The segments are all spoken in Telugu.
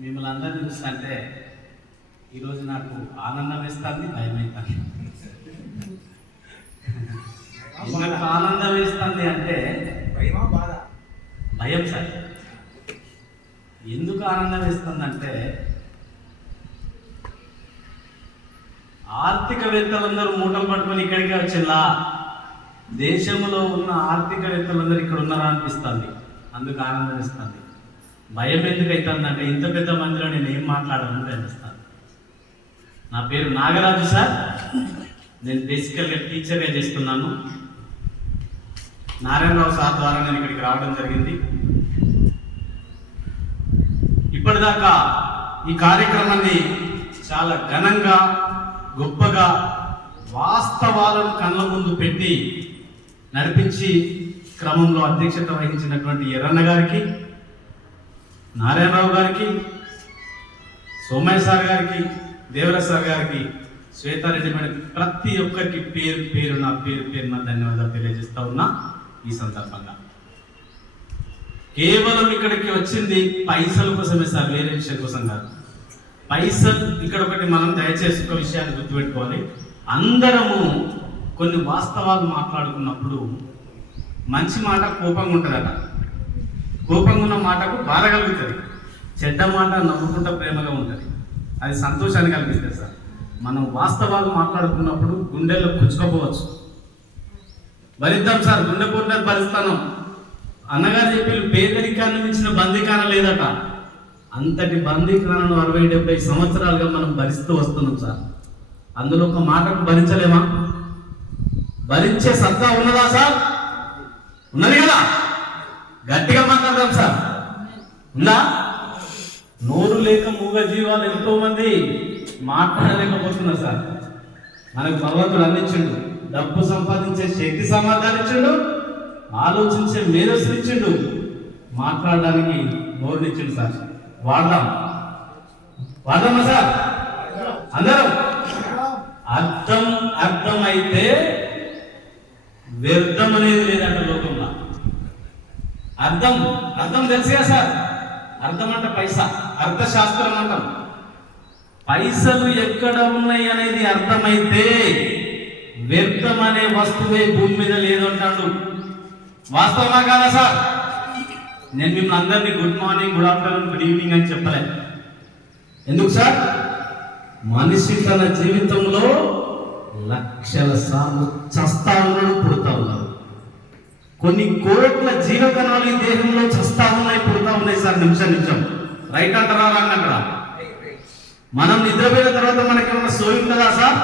మిమ్మల్ని అందరినీ చూస్తుంటే ఈరోజు నాకు ఆనందం వేస్తుంది, భయం అవుతుంది. ఎందుకు ఆనందం వేస్తుంది అంటే భయం సార్. ఎందుకు ఆనందం వేస్తుందంటే ఆర్థికవేత్తలందరూ మూటలు పట్టుకొని ఇక్కడికి వచ్చిందా, దేశంలో ఉన్న ఆర్థికవేత్తలందరూ ఇక్కడ ఉన్నారా అనిపిస్తుంది. అందుకు ఆనందం ఇస్తుంది. భయం ఎందుకు అవుతుందంటే ఇంత పెద్ద మందిలో నేను ఏం మాట్లాడాలని అనిపిస్తాను. నా పేరు నాగరాజు సార్. నేను బేసికల్గా టీచర్గా చేస్తున్నాను. నారాయణరావు సార్ ద్వారా నేను ఇక్కడికి రావడం జరిగింది. ఇప్పటిదాకా ఈ కార్యక్రమాన్ని చాలా ఘనంగా, గొప్పగా, వాస్తవాలను కళ్ళ ముందు పెట్టి నడిపించి క్రమంలో అధ్యక్షత వహించినటువంటి ఎర్రన్న గారికి, నారాయణరావు గారికి, సోమయ్య సార్ గారికి, దేవరాజ్ సార్ గారికి, శ్వేతారెడ్డి మేడం, ప్రతి ఒక్కరికి పేరు పేరున ధన్యవాదాలు తెలియజేస్తా ఉన్నా. ఈ సందర్భంగా కేవలం ఇక్కడికి వచ్చింది పైసల కోసమే సార్, వేరే విషయం కోసం కాదు. పైసలు ఇక్కడ ఒకటి మనం దయచేసి ఒక విషయాన్ని గుర్తుపెట్టుకోవాలి. అందరము కొన్ని వాస్తవాలు మాట్లాడుకున్నప్పుడు మంచి మాట కోపంగా ఉంటుందట, కోపంగా ఉన్న మాటకు బాధ కలుగుతుంది, చెడ్డ మాట నవ్వుకుంటా ప్రేమగా ఉంటుంది, అది సంతోషాన్ని కలిగిస్తుంది సార్. మనం వాస్తవాలు మాట్లాడుకున్నప్పుడు గుండెల్లో కుచ్చుకోపోవచ్చు. భరిద్దాం సార్, గుండె పూర్ణ భరిస్తాను. అన్నగారు చెప్పి పేదరికాన్ని మించిన బందీకాన లేదట. అంతటి బందీకాలను 60-70 సంవత్సరాలుగా మనం భరిస్తూ వస్తున్నాం సార్. అందులో ఒక మాటకు భరించలేమా? భరించే సత్తా ఉన్నదా సార్? ఉన్నది కదా. గట్టిగా మాట్లాడదాం సార్. ఉందా? నోరు లేక మూగ జీవాలు ఎంతో మంది మాట్లాడలేకపోతున్నారు సార్. మనకు భగవంతుడు అందించిండు, డబ్బు సంపాదించే శక్తి సామర్థ్యాలు ఇచ్చిండు, ఆలోచించే మేధస్సు ఇచ్చిండు, మాట్లాడడానికి నోరునిచ్చిండు సార్. వాడదామా సార్? అందరం అర్థమైతే వ్యర్థం అనేది లేదంట లోకంలో. అర్థం తెలుసుగా సార్. అర్థం అంటే పైసా, అర్థశాస్త్రం అంటాం. పైసలు ఎక్కడ ఉన్నాయి అనేది అర్థమైతే వ్యర్థం అనే వస్తువే భూమి మీద లేదు అంటాడు. వాస్తవమా కాదా సార్? నేను మిమ్మల్ని అందరినీ good morning, good afternoon, good evening అని చెప్పలే. ఎందుకు సార్? మనిషి తన జీవితంలో లక్షల సార్లు చస్తా ఉన్నాడు, పుడతా ఉన్నాడు. కొన్ని కోట్ల జీవకణాలు ఈ దేహంలో చస్తా ఉన్నాయి, పుడతా ఉన్నాయి సార్. నిమిషం రైట్ అంటారా, రాంగ్ అంటారా? మనం నిద్రపోయిన తర్వాత మనకేమన్నా సోయి ఉంటుందా సార్?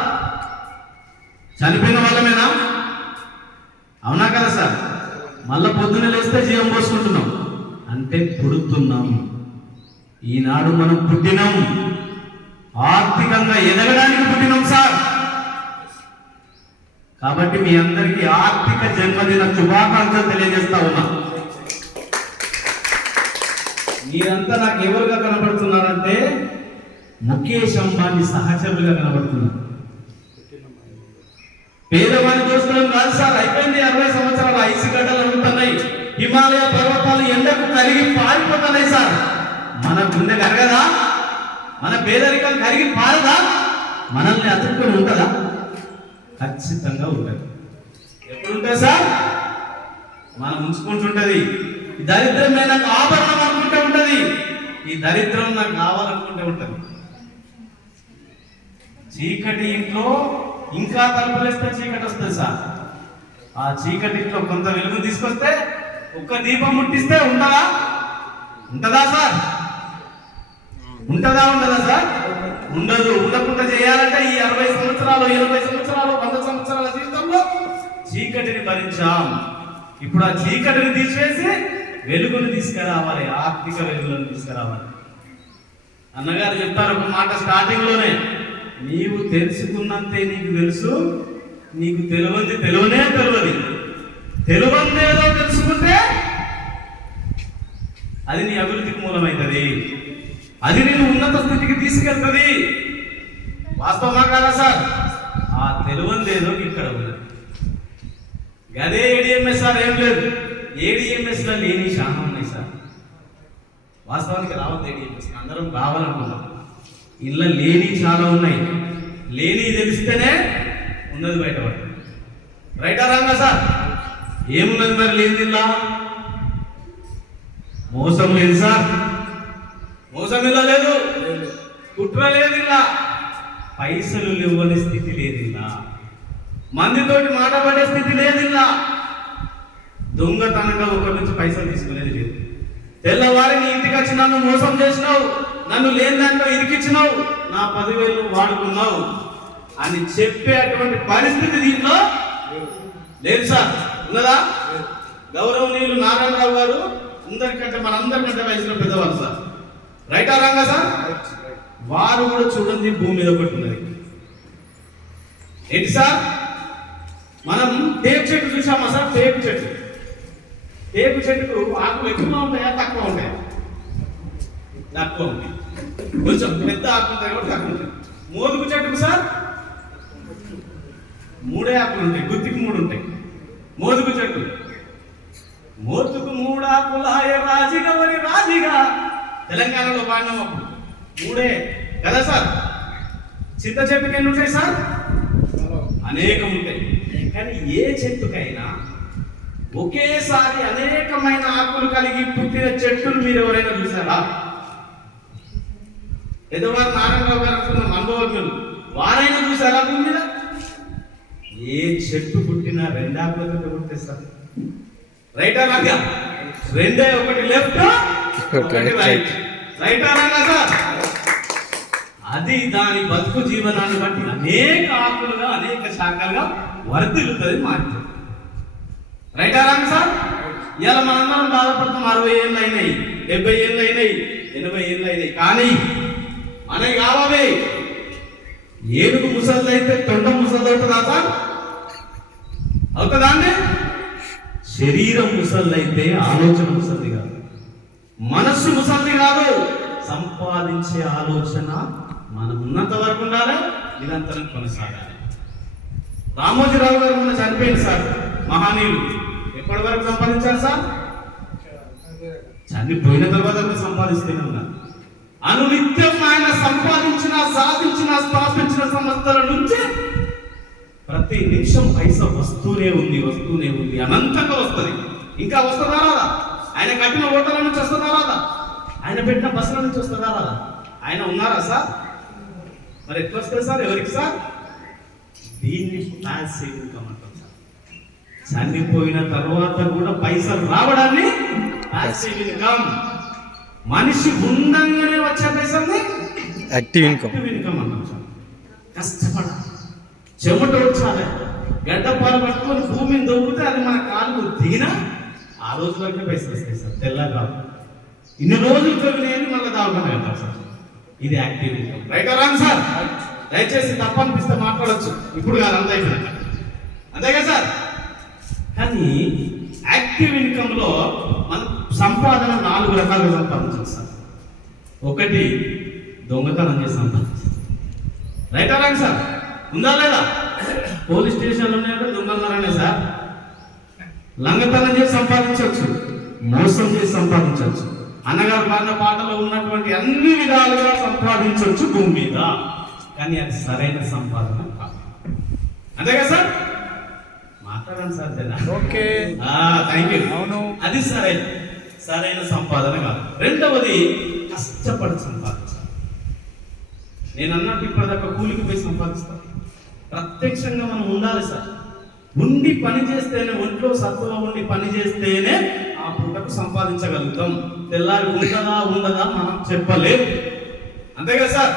చనిపోయిన వాళ్ళమేనా? అవునా కదా సార్? మళ్ళా పొద్దున్న లేస్తే జీవం పోసుకుంటున్నాం అంటే పుడుతున్నాం. ఈనాడు మనం పుట్టినాం, ఆర్థికంగా ఎదగడానికి పుట్టినాం సార్. కాబట్టి మీ అందరికీ ఆర్థిక జన్మదిన శుభాకాంక్షలు తెలియజేస్తా ఉన్నా. మీరంతా నాకు ఎవరుగా కనబడుతున్నారంటే ముఖేష్ అంబానీ సహచరులుగా కనబడుతున్నారు. పేదవాని దోస్తులం కాదు సార్. అయిపోయింది 60 సంవత్సరాల ఐసు గడ్డలు అడుగుతున్నాయి, హిమాలయ పర్వతాలు ఎండకు కరిగి పారిపోతున్నాయి సార్. మన గుండె కరగదా? మన పేదరికం కరిగి పారదా? మనల్ని అతుక్కొని ఉంటుందా? ఖచ్చితంగా ఉంటుంది. ఎప్పుడు ఉంటుంది సార్? మనం ఉంచుకుంటుంటది. ఈ దరిద్రం నాకు ఆభరణం అనుకుంటే ఉంటది, ఈ దరిద్రం నాకు కావాలనుకుంటే ఉంటది. చీకటి ఇంట్లో ఇంకా తలుపులేస్తే చీకటి వస్తుంది సార్. ఆ చీకటి ఇంట్లో కొంత వెలుగు తీసుకొస్తే, ఒక్క దీపం ముట్టిస్తే ఉంటదా సార్? ఉండదా సార్? ఉండదు. ఉండకుండా చేయాలంటే ఈ 60 సంవత్సరాలు, 70 సంవత్సరాలు, 100 సంవత్సరాల జీవితంలో చీకటిని భరించాం. ఇప్పుడు ఆ చీకటిని తీసివేసి వెలుగును తీసుకురావాలి, ఆర్థిక వెలుగులను తీసుకురావాలి. అన్నగారు చెప్తారు ఒక మాట స్టార్టింగ్ లోనే, నీవు తెలుసుకున్నంతే నీకు తెలుసు, నీకు తెలియనిదేదో తెలుసుకుంటే అది నీ అభివృద్ధికి మూలమవుతుంది, అది నేను ఉన్నత స్థితికి తీసుకెళ్తుంది. వాస్తవమా కాదా సార్? ఆ తెలియనిదేదో ఇక్కడ ఉన్నది. అదే ఏడిఎంఎస్ సార్ ఏం లేదు. ఏడిఎంఎస్ లో లేని చాలా ఉన్నాయి సార్. వాస్తవానికి రావద్దు ఏటీఎం అందరం రావాలనుకుంటాం. ఇళ్ళ లేని చాలా ఉన్నాయి, లేని తెలిస్తేనే ఉన్నది బయటపడుతుంది. రైటా రాంగా సార్? ఏమున్నది మరి లేని ఇల్లా? మోసం లేదు సార్, మోసం ఇల్లా లేదు, కుట్ర లేదు ఇలా, పైసలు లేవని స్థితి లేదు ఇలా, మందితోటి మాట పడే స్థితి లేదు ఇలా, దొంగతనంగా ఒకరి నుంచి పైసలు తీసుకునేది లేదు. తెల్లవారి నీ ఇంటికి వచ్చి నన్ను మోసం చేసినావు, నన్ను లేని దాంట్లో ఇరికిచ్చినావు, నా 10,000 వాడుకున్నావు అని చెప్పే అటువంటి పరిస్థితి దీంట్లో లేదు సార్. ఉన్నదా? గౌరవనీయులు నారాయణరావు గారు అందరికంటే మనందరికంటే వయసులో పెద్దవాళ్ళు సార్. రైటా రాంగా సార్? వారు కూడా చూడండి భూమి మీద ఒకటి ఉన్నది ఏంటి సార్? మనం టేకు చెట్టు చూసామా సార్? టేకు చెట్టుకు ఆకులు ఎక్కువ ఉంటాయా తక్కువ ఉంటాయా? తక్కువ ఉంటాయి. కొంచెం పెద్ద ఆకులు ఉంటాయి కాబట్టి తక్కువ ఉంటాయి. మోదుగు చెట్టుకు సార్ 3 ఆకులు ఉంటాయి, గుత్తికి 3 ఉంటాయి. మోదుగు చెట్టు మోతుకు 3 ఆకులాయ రాజిగా మరి రాజిగా తెలంగాణలో పాడినాం అప్పుడు 3 కదా సార్? చింత చెట్టుకి ఎన్ని ఉంటాయి సార్? అనేకం ఉంటాయి. కానీ ఏ చెట్టుకైనా ఒకేసారి అనేకమైన ఆకులు కలిగి పుట్టిన చెట్టును మీరు ఎవరైనా చూసారా? పెద్దవారు నారాయణరావు గారు అనుకున్న అనుభవజ్ఞులు వారైనా చూసారా భూమి మీద? ఏ చెట్టు పుట్టినా 2 ఆకులతో పుట్టిస్తారు. రైటా రాంగా? 2 ఒకటి లెఫ్ట్ ఒకటి రైట్. రైటా రాంగా సార్? అది దాని బతుకు జీవనాన్ని బట్టి అనేక ఆకులుగా అనేక శాఖలుగా వర్ధిల్లుతుంది, మారుతుంది. రైటా రాంగ్ సార్? ఇవాళ మనందరం బాధపడతాం. 60 ఏళ్ళు అయినాయి, 70 ఏళ్ళు అయినాయి, 80 ఏళ్ళు అయినాయి. కానీ మనకి కావాలి ఏనుగు ముసలి అయితే తొండ ముసలి అవుతుందా సార్? అవుతుందా అండి? శరీరం ముసలి అయితే ఆలోచన ముసలి కాదు, మనస్సు ముసలి కాదు. సంపాదించే ఆలోచన మనం ఉన్నంత వరకు ఉండాలి, నిరంతరం కొనసాగాలి. రామోజీరావు గారు మొన్న చనిపోయింది సార్, మహానీయులు. ఎప్పటి వరకు సంపాదించారు సార్? చనిపోయిన తర్వాత కూడా సంపాదిస్తూనే ఉన్నారు. అనునిత్యం ఆయన సంపాదించిన, సాధించిన, స్థాపించిన సంస్థల నుంచి ప్రతి నిమిషం పైసా వస్తూనే ఉంది, అనంతంగా వస్తుంది. ఇంకా వస్తుందా రాదా? ఆయన కట్టిన ఓటర్ల నుంచి వస్తుందా రాదా? ఆయన పెట్టిన బస్సుల నుంచి వస్తుందా రాదా? ఆయన ఉన్నారా సార్? మరి ఎట్లా వస్తుంది సార్? ఎవరికి సార్? దీన్ని ప్యాసివ్ ఇన్కమ్ అంటాం సార్. చనిపోయిన తర్వాత కూడా పైసలు రావడాన్ని ప్యాసివ్ ఇన్కమ్. మనిషి ఉండంగానే వచ్చే పైసల్ని యాక్టివ్ ఇన్కమ్ అంటాం సార్. కష్టపడాలి, చెమట వచ్చాలి, గడ్డపాలు పట్టుకొని భూమిని దొరికితే అది మన కాలు దిగినా ఆ రోజులకే పైసలు వస్తాయి సార్. తెల్లగా ఇన్ని రోజులు తొలినేది మళ్ళీ దావకుండా వెళ్తాం సార్. ఇది యాక్టివ్ ఇన్కమ్. రైటా రాంగ్ సార్? దయచేసి తప్పనిపిస్తే మాట్లాడచ్చు, ఇప్పుడు కాదు, అంత అయిపోయింది. అంతేగా సార్? కానీ యాక్టివ్ ఇన్కమ్ లో మనం సంపాదన 4 రకాలుగా సంపాదించవచ్చు సార్. ఒకటి దొంగతనం చేసి సంపాదించాలి. రైటా రాంగ్ సార్? ఉందా లేదా? పోలీస్ స్టేషన్లో ఉన్నాయంటే దొంగలనే సార్. లంగతనం చేసి సంపాదించవచ్చు, మోసం చేసి సంపాదించవచ్చు, అన్నగారు పాడిన పాటలో ఉన్నటువంటి అన్ని విధాలుగా సంపాదించవచ్చు భూమి మీద. కానీ అది సరైన సంపాదన కాదు. అంతేగా సార్? మాట్లాడండి సార్. Okay, thank you. అవును, అది సరైన సంపాదన కాదు. రెండవది కష్టపడి సంపాదించాలి. నేను అన్నట్టు ఇప్పటిదాకా కూలికి పోయి సంపాదిస్తాను. ప్రత్యక్షంగా మనం ఉండాలి సార్. ఉండి పని చేస్తేనే, ఒంట్లో సత్తువ ఉండి పని చేస్తేనే ఆ పూటకు సంపాదించగలుగుతాం. తెల్లారి ఉండదా మనం చెప్పలేదు. అంతేగా సార్?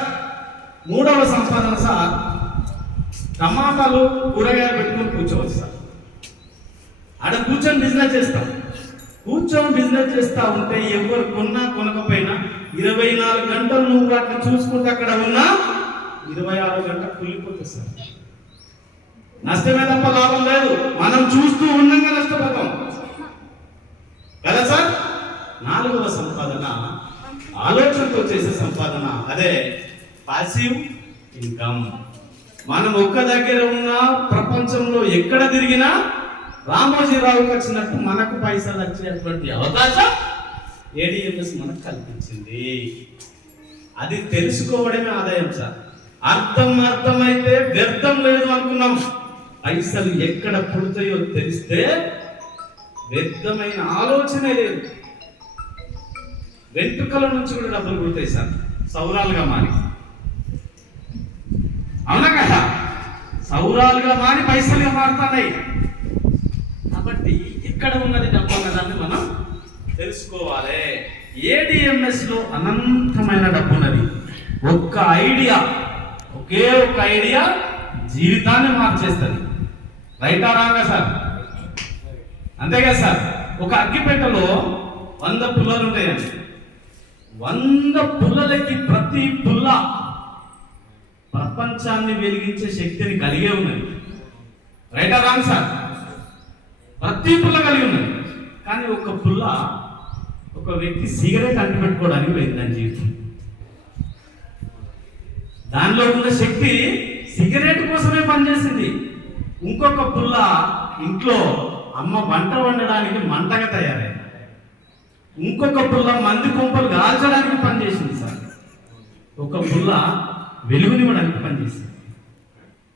మూడవ సంపాదన సార్, టమాటాలు కూరగాయలు పెట్టుకొని కూర్చోవచ్చు సార్. ఆడ కూర్చొని బిజినెస్ చేస్తాం. కూర్చొని బిజినెస్ చేస్తా ఉంటే ఎవరు కొన్నా కొనకపోయినా 24 గంటలు నువ్వు వాటిని చూసుకుంటే అక్కడ ఉన్నా 26 గంటలు కుళ్ళిపోతుంది సార్. నష్టమే తప్ప లాభం లేదు. మనం చూస్తూ ఉండగా నష్టపోతాం కదా సార్? 4వ సంపాదన ఆలోచనతో చేసే సంపాదన, అదే పాసివ్ ఇన్కమ్. మనం ఒక్క దగ్గర ఉన్న ప్రపంచంలో ఎక్కడ తిరిగినా రామోజీరావుకి వచ్చినట్టు మనకు పైసలు వచ్చేటువంటి అవకాశం ఏడిఎంఎస్ మనకు కల్పించింది. అది తెలుసుకోవడమే ఆదాయం సార్. అర్థమైతే వ్యర్థం లేదు అనుకున్నాం. పైసలు ఎక్కడ పుడతాయో తెలిస్తే వ్యర్థమైన ఆలోచనే లేదు. వెంట్రుకల నుంచి కూడా డబ్బులు పుడతాయి సార్, సౌరాలుగా మారి. అవునా కదా? సౌరాలుగా మారి పైసలుగా మారుతున్నాయి. కాబట్టి ఇక్కడ ఉన్నది డబ్బు అన్నదాన్ని మనం తెలుసుకోవాలి. ఏడిఎంఎస్ లో అనంతమైన డబ్బు ఉన్నది. ఒక్క ఐడియా, ఒకే ఒక్క ఐడియా జీవితాన్ని మార్చేస్తుంది. రైటా రాంగా సార్? అంతే కదా సార్? ఒక అగ్గిపెట్టెలో 100 పుల్లలు ఉంటాయండి. 100 పుల్లలకి ప్రతి పుల్ల ప్రపంచాన్ని వెలిగించే శక్తిని కలిగే ఉన్నది. రైటా రాంగ్ సార్? ప్రతి పుల్ల కలిగి ఉన్నది. కానీ ఒక పుల్ల ఒక వ్యక్తి సిగరెట్ అంటిపెట్టుకోవడానికి పోయిందని జీవితం. దానిలో ఉన్న శక్తి సిగరెట్ కోసమే పనిచేసింది. ఇంకొక పుల్ల ఇంట్లో అమ్మ వంట వండడానికి మంటగా తయారైంది. ఇంకొక పుల్ల మంది కొంపలు కాల్చడానికి పనిచేసింది సార్. ఒక పుల్ల వెలుగునివ్వడానికి పనిచేసింది.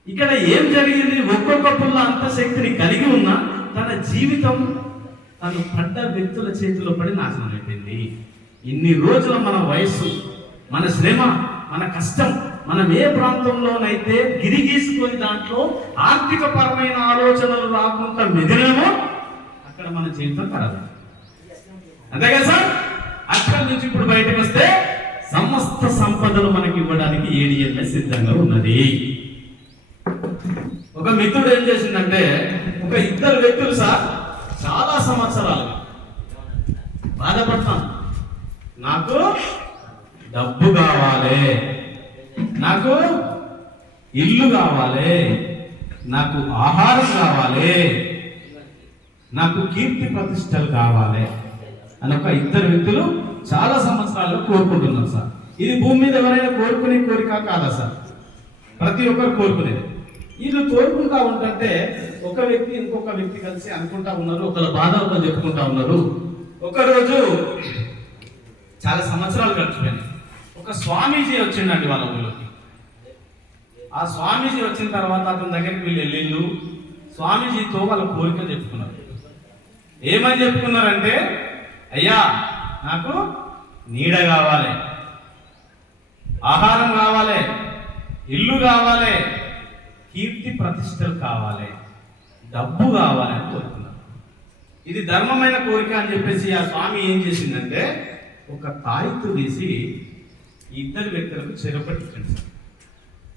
ఇక్కడ ఏం జరిగింది? ఒక్కొక్క పుల్ల అంత శక్తిని కలిగి ఉన్న తన జీవితం తను పడ్డ వ్యక్తుల చేతిలో పడి నాశనం అయిపోయింది. ఇన్ని రోజుల మన వయస్సు, మన శ్రమ, మన కష్టం, మనం ఏ ప్రాంతంలోనైతే గిరిగీసుకొని దాంట్లో ఆర్థిక పరమైన ఆలోచనలు రాకుండా మెదిలేమో అక్కడ మన జీవితం ఖరాబ్. అంతే కదా సార్? అక్కడి నుంచి ఇప్పుడు బయటకు వస్తే సమస్త సంపదలు మనకి ఇవ్వడానికి ఏడిఎంఎస్ సిద్ధంగా ఉన్నది. ఒక మిత్రుడు ఏం చేసిందంటే, ఒక 2 వ్యక్తులు సార్ చాలా సంవత్సరాలు బాధపడతాం, నాకు డబ్బు కావాలి, నాకు ఇల్లు కావాలి, నాకు ఆహారం కావాలి, నాకు కీర్తి ప్రతిష్టలు కావాలి అని ఒక 2 వ్యక్తులు చాలా సంవత్సరాలు కోరుకుంటున్నారు సార్. ఇది భూమి మీద ఎవరైనా కోరుకునే కోరిక కాదా సార్? ప్రతి ఒక్కరు కోరుకునేది. వీళ్ళు కోరుకుంటా ఉంటుంటే ఒక వ్యక్తి ఇంకొక వ్యక్తి కలిసి అనుకుంటా ఉన్నారు, ఒకళ్ళ బాధ ఒకరు చెప్పుకుంటా ఉన్నారు. ఒకరోజు చాలా సంవత్సరాలు గడిచిపోయింది. ఒక స్వామీజీ వచ్చిందండి వాళ్ళ ఊళ్ళోకి. ఆ స్వామీజీ వచ్చిన తర్వాత అతని దగ్గరికి వీళ్ళు వెళ్ళిళ్ళు. స్వామీజీతో వాళ్ళ కోరికలు చెప్పుకున్నారు. ఏమని చెప్పుకున్నారంటే, అయ్యా నాకు నీడ కావాలి, ఆహారం కావాలి, ఇల్లు కావాలి, కీర్తి ప్రతిష్టలు కావాలి, డబ్బు కావాలి అని కోరుకున్నారు. ఇది ధర్మమైన కోరిక అని చెప్పేసి ఆ స్వామి ఏం చేసిందంటే, ఒక తాయిత్తు తీసి 2 వ్యక్తులకు చెరపట్టించండి సార్.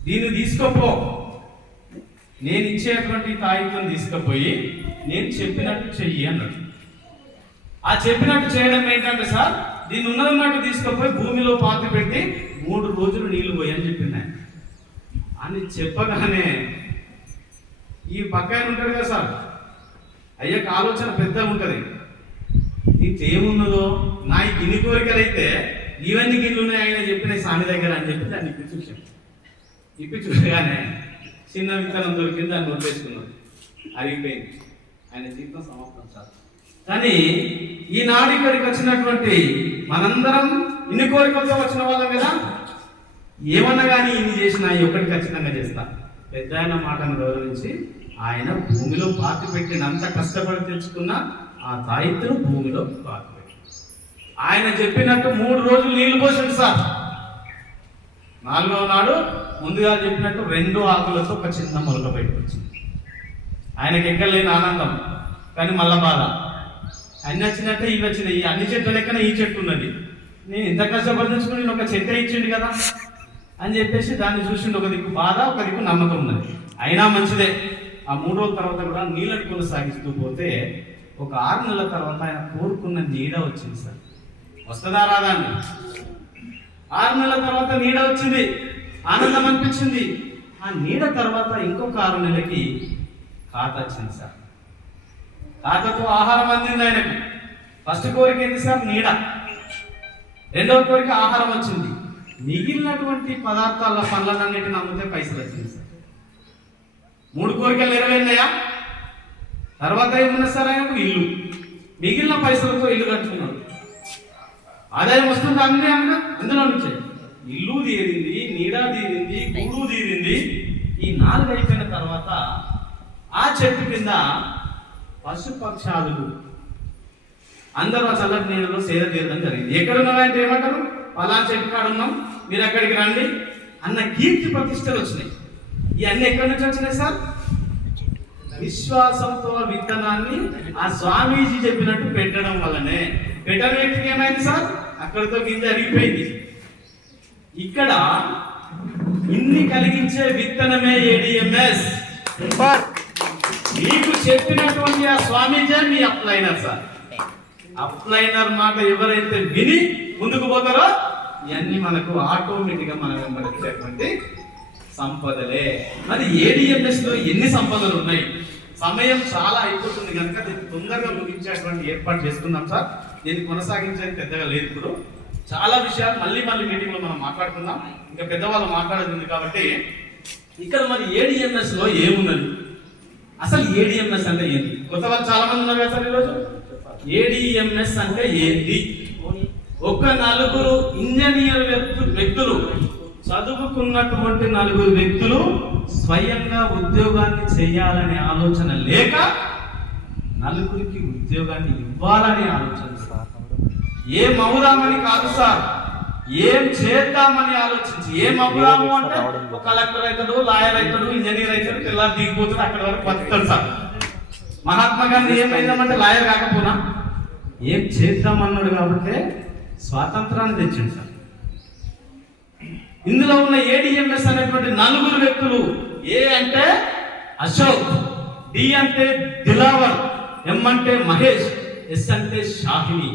దీన్ని తీసుకపో, నేను ఇచ్చేటువంటి తాయిత్తును తీసుకుపోయి నేను చెప్పినట్టు చెయ్యి అన్నాడు. ఆ చెప్పినట్టు చేయడం ఏంటంటే సార్, దీన్ని ఉన్నదన్నట్టు తీసుకుపోయి భూమిలో పాతి పెట్టి 3 రోజులు నీళ్లు పోయి అని చెప్పింది ఆయన. అని చెప్పగానే ఈ పక్కన ఉంటాడు కదా సార్, అయ్యాక ఆలోచన పెద్దగా ఉంటుంది. ఇంకేమున్నదో నా ఇన్ని కోరికలు అయితే ఇవన్నీ గిన్నెలు ఉన్నాయి ఆయన చెప్పిన స్వామి దగ్గర అని చెప్పి దాన్ని ఇప్పి చూసాం. ఇప్పి చూడగానే చిన్న విత్తనం దొరికింది, దాన్ని వదిలేసుకున్నాం, అరిగిపోయింది. ఆయన జీవితం సమాప్తం సార్. కానీ ఈనాడు ఇక్కడికి వచ్చినటువంటి మనందరం ఇన్ని కోరికలతో వచ్చిన వాళ్ళం కదా. ఏమన్నా కానీ ఇన్ని చేసిన ఒకటి ఖచ్చితంగా చేస్తా. పెద్ద ఆయన మాటను గౌరవించి ఆయన భూమిలో పాతి పెట్టినంత కష్టపడి తెచ్చుకున్న ఆ తాయిత్తును భూమిలో పాతి పెట్టి ఆయన చెప్పినట్టు 3 రోజులు నీళ్లు పోసాడు సార్. 4వ నాడు ముందుగా చెప్పినట్టు 2 ఆకులతో ఒక చిన్న మొలక బయటకు వచ్చింది. ఆయనకి ఎక్కలేని ఆనందం, కానీ మళ్ళా బాధ. అన్ని వచ్చినట్టే ఇవి వచ్చినాయి. అన్ని చెట్ల లెక్కన ఈ చెట్టు ఉన్నది. నేను ఇంత కష్టపడి తెచ్చుకుని నేను ఒక చెట్టే ఇచ్చిండు కదా అని చెప్పేసి దాన్ని చూసిండు. ఒక దిక్కు బాధ, ఒక దిక్కు నమ్మకం ఉన్నది. అయినా మంచిదే. ఆ 3 రోజుల తర్వాత కూడా నీళ్ళని కొనసాగిస్తూ పోతే ఒక 6 నెలల తర్వాత ఆయన కోరుకున్న నీడ వచ్చింది సార్. వస్తుందా రాదా అండి? 6 నెలల తర్వాత నీడ వచ్చింది, ఆనందం అనిపించింది. ఆ నీడ తర్వాత ఇంకొక 6 నెలలకి ఖాతా వచ్చింది సార్. ఖాతాతో ఆహారం అందింది ఆయనకు. ఫస్ట్ కోరిక ఏంటి సార్? నీడ. 2వ కోరిక ఆహారం వచ్చింది. మిగిలినటువంటి పదార్థాల పనులన్నిటిని అమ్మితే పైసలు వచ్చింది సార్. 3 కోరికలు నెరవేరినాయా? తర్వాత ఏమన్నా సార్ ఆయనకు ఇల్లు. మిగిలిన పైసలతో ఇల్లు కట్టుకున్నాడు. ఆదాయం వస్తుంది అన్నీ అందులో నుంచే. ఇల్లు తీరింది, నీడ తీరింది, గూడు తీరింది. ఈ 4 అయిపోయిన తర్వాత ఆ చెట్టు కింద పశుపక్షాదులు అందరూ ఆ చల్లటి నీళ్ళలో సేద తీరడం జరిగింది. ఎక్కడున్నారంటే ఏమంటారు, పలానా చెట్టు కాడ ఉన్నాం, మీరు అక్కడికి రండి అన్న కీర్తి ప్రతిష్టలు వచ్చినాయి. ఇవన్నీ ఎక్కడి నుంచి వచ్చినాయి సార్? విశ్వాసంతో విత్తనాన్ని ఆ స్వామీజీ చెప్పినట్టు పెట్టడం వల్లనే. పెట్టడం వ్యక్తికి ఏమైంది సార్? అక్కడితో కింద అరిగిపోయింది. ఇక్కడ ఇన్ని కలిగించే విత్తనమే ఏడిఎంఎస్. మీకు చెప్పినటువంటి ఆ స్వామీజీ మీ అప్లైనర్ సార్. అప్లైనర్ మాట ఎవరైతే విని ముందుకు పోతారో ఇవన్నీ మనకు ఆటోమేటిక్ గా మనం వెంబడించేటువంటి సంపదలే. మరి ఏడిఎంఎస్ లో ఎన్ని సంపదలు ఉన్నాయి? సమయం చాలా అయిపోతుంది కనుక దీన్ని తొందరగా ముగించేటువంటి ఏర్పాటు చేసుకుందాం సార్. దీన్ని కొనసాగించేది పెద్దగా లేదు. ఇప్పుడు చాలా విషయాలు మళ్ళీ మీటింగ్ లో మనం మాట్లాడుకుందాం. ఇంకా పెద్దవాళ్ళు మాట్లాడుతుంది కాబట్టి ఇక్కడ మరి ఏడిఎంఎస్ లో ఏమున్నది, అసలు ఏడిఎంఎస్ అంటే ఏంటి? కొత్త వాళ్ళు చాలా మంది ఉన్నారు కదా సార్ ఈరోజు. ఏడిఎంఎస్ అంటే ఏంటి? ఒక 4 ఇంజనీర్ వ్యక్తులు, చదువుకున్నటువంటి 4 వ్యక్తులు స్వయంగా ఉద్యోగాన్ని చేయాలనే ఆలోచన లేక 4కి ఉద్యోగాన్ని ఇవ్వాలనే ఆలోచన. ఏం అవుదామని కాదు సార్, ఏం చేద్దామని ఆలోచించి. ఏం అవుదాము అంటే ఒక కలెక్టర్ అవుతాడు, లాయర్ అవుతాడు, ఇంజనీర్ అవుతాడు, పిల్లలు దిగిపోతాడు, అక్కడి వరకు బతుకుతాడు సార్. మహాత్మా గాంధీ ఏమైందామంటే లాయర్ కాకపోయినా ఏం చేద్దామన్నాడు కాబట్టి స్వాతంత్రాన్ని తెచ్చింది సార్. ఇందులో ఉన్న ఏడిఎంఎస్ అనేటువంటి 4 వ్యక్తులు, ఏ అంటే అశోక్, డి అంటే దిలావర్, ఎం అంటే మహేష్, ఎస్ అంటే షాహిని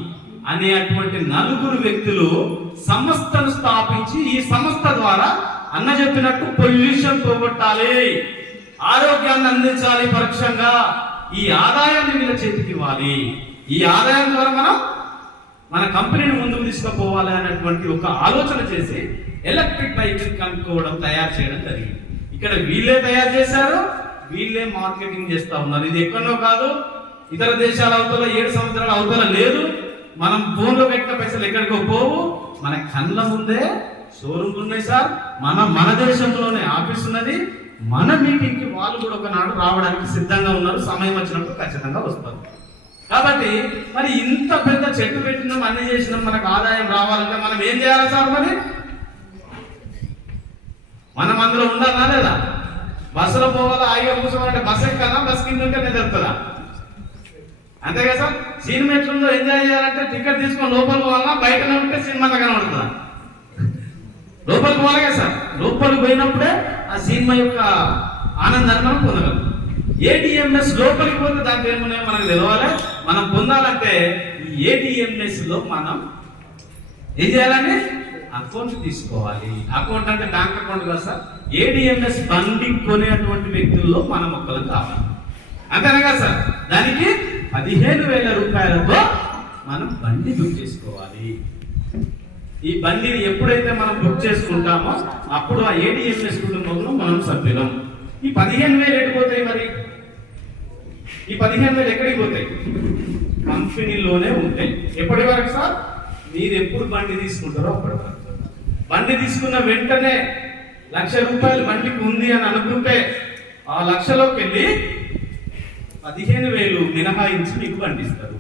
అనే అటువంటి 4 వ్యక్తులు సంస్థను స్థాపించి ఈ సంస్థ ద్వారా అన్న చెప్పినట్టు పొల్యూషన్ పోగొట్టాలి, ఆరోగ్యాన్ని అందించాలి, పరోక్షంగా ఈ ఆదాయాన్ని వీళ్ళ చేతికి ఇవ్వాలి. ఈ ఆదాయం ద్వారా మనం మన కంపెనీని ముందుకు తీసుకుపోవాలి అనేటువంటి ఒక ఆలోచన చేసి ఎలక్ట్రిక్ బైక్ కనుక్కోవడం, తయారు చేయడం జరిగింది. ఇక్కడ వీళ్ళే తయారు చేశారు, వీళ్ళే మార్కెటింగ్ చేస్తా ఉన్నారు. ఇది ఎక్కడో కాదు, ఇతర దేశాల అవతల 7 సంవత్సరాల అవతల లేదు. మనం ఫోన్లో పెట్టిన పైసలు ఎక్కడికో పోవు, మన కళ్ళ ముందే షోరూమ్లు ఉన్నాయి సార్. మన దేశంలోనే ఆఫీస్ ఉన్నది. మన మీటింగ్కి వాళ్ళు కూడా ఒకనాడు రావడానికి సిద్ధంగా ఉన్నారు. సమయం వచ్చినప్పుడు ఖచ్చితంగా వస్తారు. కాబట్టి మరి ఇంత పెద్ద చెట్టు పెట్టినాం, అన్ని చేసినాం, మనకు ఆదాయం రావాలంటే మనం ఏం చేయాలి సార్? మరి మనం అందులో ఉండాలా లేదా? బస్సులో పోవాలా, ఆయిగా కూర్చోవాలంటే బస్సు ఎక్కాలా, బస్ కింద ఉంటే నిద్రతుందా? అంతే కదా సార్. సినిమా ఎట్లుందో ఎంజాయ్ చేయాలంటే టికెట్ తీసుకొని లోపలికి పోవాలా, బయటనే ఉంటే సినిమా కనబడుతుందా? లోపలికి పోవాలి కదా సార్. లోపలికి పోయినప్పుడే ఆ సినిమా యొక్క ఆనందాన్ని మనం పొందగలం. ఏడిఎంఎస్ లోపలికి పోతే దాంట్లో ఏమున్నాయో మనకు తెలవాలి. మనం పొందాలంటే ఈ ఏడిఎంఎస్ లో మనం ఏం చేయాలండి? అకౌంట్ తీసుకోవాలి. అకౌంట్ అంటే బ్యాంక్ అకౌంట్ కదా సార్. ఏడిఎంఎస్ బండి కొనేటువంటి వ్యక్తుల్లో మనం ఒక్కరం కావాలి. అంతేనా కదా సార్. దానికి 15,000 రూపాయలతో మనం బండి బుక్ చేసుకోవాలి. ఈ బండిని ఎప్పుడైతే మనం బుక్ చేసుకుంటామో అప్పుడు ఆ ఏడిఎంఎస్ కుటుంబంలో మనం సభ్యులం. ఈ 15,000 ఎడిపోతాయి. మరి ఈ 15,000 ఎక్కడికి పోతాయి? కంపెనీలోనే ఉంటాయి. ఎప్పటి వరకు సార్? మీరు ఎప్పుడు బండి తీసుకుంటారో అప్పటి వరకు. బండి తీసుకున్న వెంటనే 1,00,000 రూపాయలు బండికి ఉంది అని అనుకుంటే ఆ 1,00,000లోకి వెళ్ళి 15,000 మినహాయించి మీకు బండిస్తారు.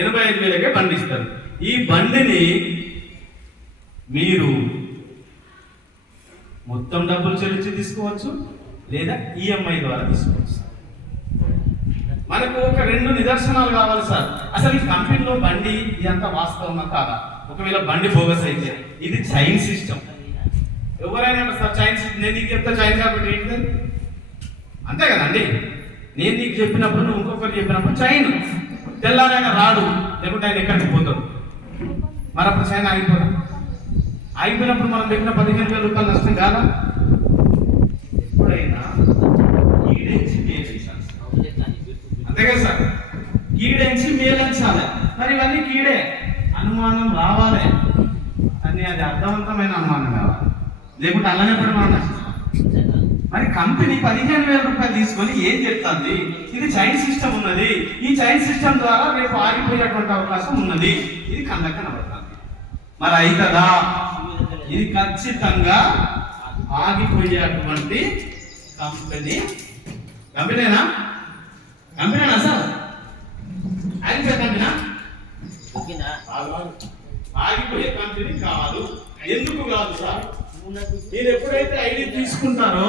85,000కే బండిస్తారు. ఈ బండిని మీరు మొత్తం డబ్బులు చెల్లించి తీసుకోవచ్చు, లేదా ఈఎంఐ ద్వారా తీసుకోవచ్చు. మనకు ఒక 2 నిదర్శనాలు కావాలి సార్. అసలు ఈ కంపెనీలో బండి ఇదంతా వాస్తవమా కాదా? ఒకవేళ బండి బోగస్ అయితే ఇది చైన్ సిస్టమ్. ఎవరైనా సార్ చైన్ సిస్టమ్, నేను నీకు చెప్తా చైన్ కాబట్టి ఏంటి అంతే కదండి. నేను నీకు చెప్పినప్పుడు నువ్వు ఇంకొకరు చెప్పినప్పుడు చైన్ తెల్లారైనా రాడు, లేకుంటే ఆయన ఎక్కడికి పోతాడు. మరి అప్పుడు చైన్ ఆగిపోయినప్పుడు మనం పెట్టిన 15,000 రూపాయలు నష్టం కాదా? ఎప్పుడైనా కీడెంచి మేలించాలి, అంతే కదా సార్. కీడెంచి మేలించాలి. మరి ఇవన్నీ కీడే, అనుమానం రావాలి, అని అది అర్థవంతమైన అనుమానం కావాలి, లేకుంటే అలానే కూడా మనం నష్టం. మరి కంపెనీ 15,000 రూపాయలు తీసుకొని ఏం చెప్తుంది? ఇది చైన్ సిస్టమ్ ఉన్నది, ఈ చైన్ సిస్టమ్ ద్వారా రేపు ఆగిపోయేటువంటి అవకాశం ఉన్నది. ఇది కళ్ళకి కనబడుతుంది. మరి అవుతుందా? ఇది ఖచ్చితంగా ఆగిపోయేటువంటి కంపెనీనా సార్? ఆగిపోయే కంపెనీ ఆగిపోయే కంపెనీ కాదు. ఎందుకు కాదు సార్? మీరు ఎప్పుడైతే ఐడి తీసుకుంటారో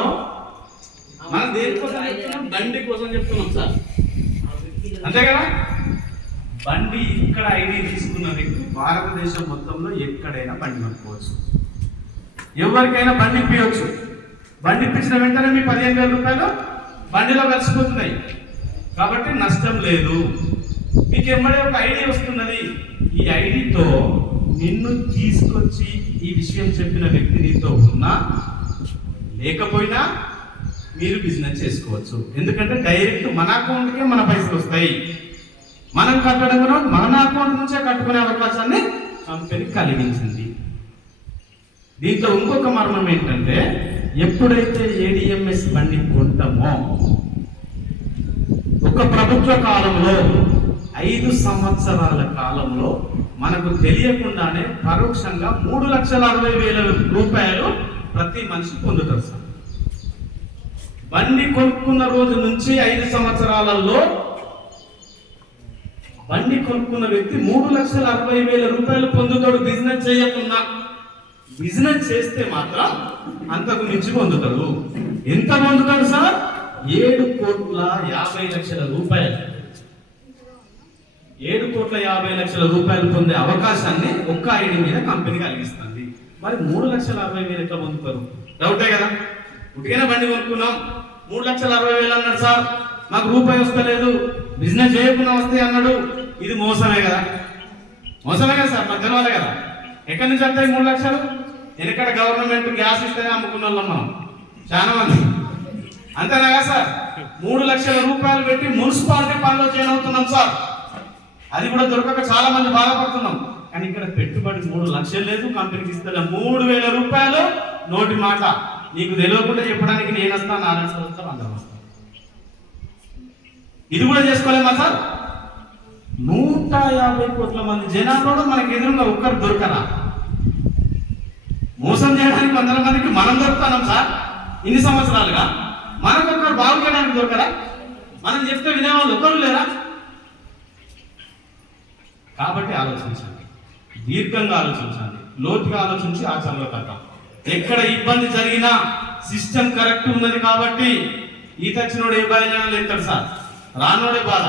మనం దేనికోసం చెప్తున్నాం? బండి కోసం చెప్తున్నాం సార్, అంతే కదా? బండి ఇక్కడ ఐడి తీసుకున్న వ్యక్తి భారతదేశం మొత్తంలో ఎక్కడైనా బండి కొనుక్కోవచ్చు, ఎవరికైనా బండి ఇప్పించవచ్చు. బండి ఇప్పించిన వెంటనే మీ 15,000 రూపాయలు బండిలో కలిసిపోతున్నాయి, కాబట్టి నష్టం లేదు. మీకు ఎమ్మడే ఒక ఐడి వస్తున్నది. ఈ ఐడితో నిన్ను తీసుకొచ్చి ఈ విషయం చెప్పిన వ్యక్తి నీతో ఉన్నా లేకపోయినా మీరు బిజినెస్ చేసుకోవచ్చు. ఎందుకంటే డైరెక్ట్ మన అకౌంట్కే మన పైసలు వస్తాయి. మనం కట్టడం కూడా మన అకౌంట్ నుంచే కట్టుకునే అవకాశాన్ని కంపెనీ కలిగించింది. దీంట్లో ఇంకొక మర్మం ఏంటంటే, ఎప్పుడైతే ఏడిఎంఎస్ బండి కొంటామో ఒక ప్రభుత్వ కాలంలో 5 సంవత్సరాల కాలంలో మనకు తెలియకుండానే పరోక్షంగా 3,60,000 రూపాయలు ప్రతి మనిషి పొందుతారు సార్. బండి కొనుక్కున్న రోజు నుంచి 5 సంవత్సరాలలో బండి కొనుక్కున్న వ్యక్తి 3,60,000 రూపాయలు పొందుతాడు. బిజినెస్ చేయకున్నా, బిజినెస్ చేస్తే మాత్రం అంతకు మించి పొందుతాడు. ఎంత పొందుతాడు సార్? 7,50,00,000 రూపాయలు. 7,50,00,000 రూపాయలు పొందే అవకాశాన్ని ఒక్క ఐడి మీద కంపెనీ కలిగిస్తుంది. మరి 3,60,000 ఎట్లా పొందుతారు? డౌటే కదా. ఉట్టిగానే బండి కొనుక్కున్నాం, 3,60,000 అన్నాడు సార్, మాకు రూపాయి వస్తలేదు, బిజినెస్ చేయకుండా వస్తాయి అన్నాడు. ఇది మోసమే కదా, మోసమే కదా సార్, మాకు తెలవాలి కదా. ఎక్కడి నుంచి వస్తాయి 3 లక్షలు? వెనకడ గవర్నమెంట్ గ్యాస్ ఇస్తేనే అమ్ముకున్న వాళ్ళం మనం చాలా మంది, అంతేనా కదా సార్? 3 లక్షల రూపాయలు పెట్టి మున్సిపాలిటీ పనిలో జాయిన్ అవుతున్నాం సార్. అది కూడా దొరకక చాలా మంది బాధపడుతున్నాం. కానీ ఇక్కడ పెట్టుబడి 3 లక్షలు లేదు, కంపెనీకి ఇస్తే 3,000 రూపాయలు. నోటి మాట నీకు తెలియకుండా చెప్పడానికి నేను వస్తాను, నారాయణ సార్ వస్తాను, అందరం వస్తాను. ఇది కూడా చేసుకోలేమా సార్? 150 కోట్ల మంది జనాల్లో మనకి ఎదురుగా ఒక్కరు దొరకరా? మోసం చేయడానికి 100 మందికి మనం దొరుకుతున్నాం సార్. ఇన్ని సంవత్సరాలుగా మనకొక్కరు బాగు చేయడానికి దొరకరా? మనం చెప్తే వినేవాళ్ళు ఒక్కరు లేరా? కాబట్టి ఆలోచించండి, దీర్ఘంగా ఆలోచించండి, లోతుగా ఆలోచించి ఆచరణలో కట్టాం. ఎక్కడ ఇబ్బంది జరిగినా సిస్టమ్ కరెక్ట్ ఉన్నది కాబట్టి ఈత వచ్చినోడు ఏ బాధ లేస్తాడు సార్, రానోడే బాధ.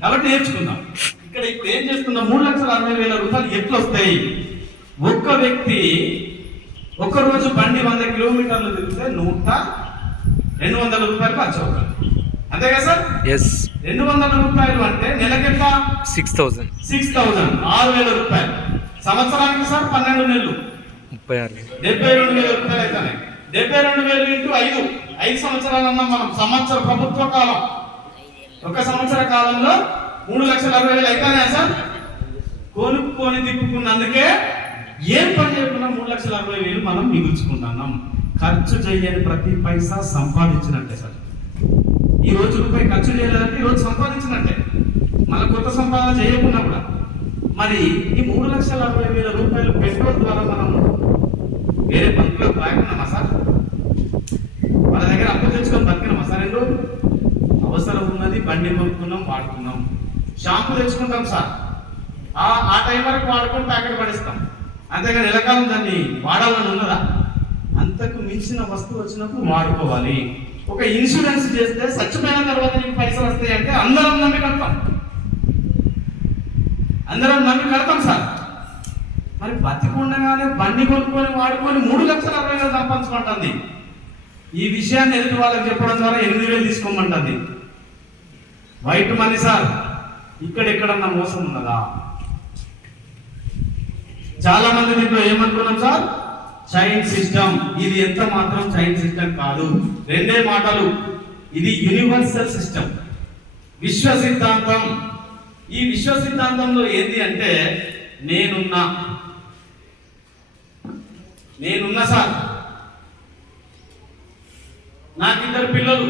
కాబట్టి నేర్చుకుందాం. ఇక్కడ ఇప్పుడు ఏం చేస్తున్నాం? 3,60,000 రూపాయలు ఎట్లా వస్తాయి? ఒక్క వ్యక్తి ఒక్కరోజు బండి 100 కిలోమీటర్లు తిరిగితే 200 రూపాయలు ఖర్చు అవుతారు, అంతే కదా సార్? 200 రూపాయలు అంటే నెలకెంత? 6,000 6,000 రూపాయలు. సంవత్సరానికి సార్ 12 నెలలు 72,000 రూపాయలు అవుతాయి. 72,000 ఇంటూ 5 సంవత్సరాలు అన్నాం మనం. సంవత్సర ప్రభుత్వ కాలం, ఒక సంవత్సర కాలంలో 3,60,000 అవుతానే సార్. కొనుక్కొని తిప్పుకున్నందుకే ఏం పని చేయకుండా 3,60,000 మనం మిగుల్చుకుంటున్నాం. ఖర్చు చేయని ప్రతి పైసా సంపాదించినట్టే సార్. ఈ రోజు రూపాయి ఖర్చు చేయలేదంటే ఈ రోజు సంపాదించినట్టే, మన కొత్త సంపాదన చేయకుండా కూడా. మరి ఈ 3,60,000 రూపాయలు పెట్రోల్ ద్వారా మనం వేరే బంకులో రాకున్నామా సార్? మన దగ్గర అప్పు తెచ్చుకొని బతికినామా సార్? అవసరం ఉన్నది, బండి కొనుక్కున్నాం, వాడుకున్నాం. షాంపూ తెచ్చుకుంటాం సార్, ఆ టైం వరకు వాడుకొని ప్యాకెట్ పడేస్తాం, అంతేగాని నెలకాలం దాన్ని వాడాలని ఉన్నదా? అంతకు మించిన వస్తువు వచ్చినప్పుడు వాడుకోవాలి. ఒక ఇన్సూరెన్స్ చేస్తే చచ్చిపోయిన తర్వాత నీకు పైసలు వస్తాయి అంటే అందరం నమ్మి కడతాం సార్. మరి బతికుండగానే బండి కొనుక్కొని వాడుకొని 3,60,000 సంపాదించమంటుంది. ఈ విషయాన్ని ఎదుటి వాళ్ళకి చెప్పడం ద్వారా 8,000 తీసుకోమంటుంది. White money sir. ఇక్కడెక్కడన్నా మోసం ఉన్నదా? చాలా మంది దీంట్లో ఏమనుకున్నాం సార్? Chain system. ఇది ఎంత మాత్రం చైన్ సిస్టమ్ కాదు, 2 మాటలు. ఇది యూనివర్సల్ సిస్టమ్, విశ్వ సిద్ధాంతం. ఈ విశ్వ సిద్ధాంతంలో ఏంటి అంటే, నేనున్నా సార్, నాకు 2 పిల్లలు,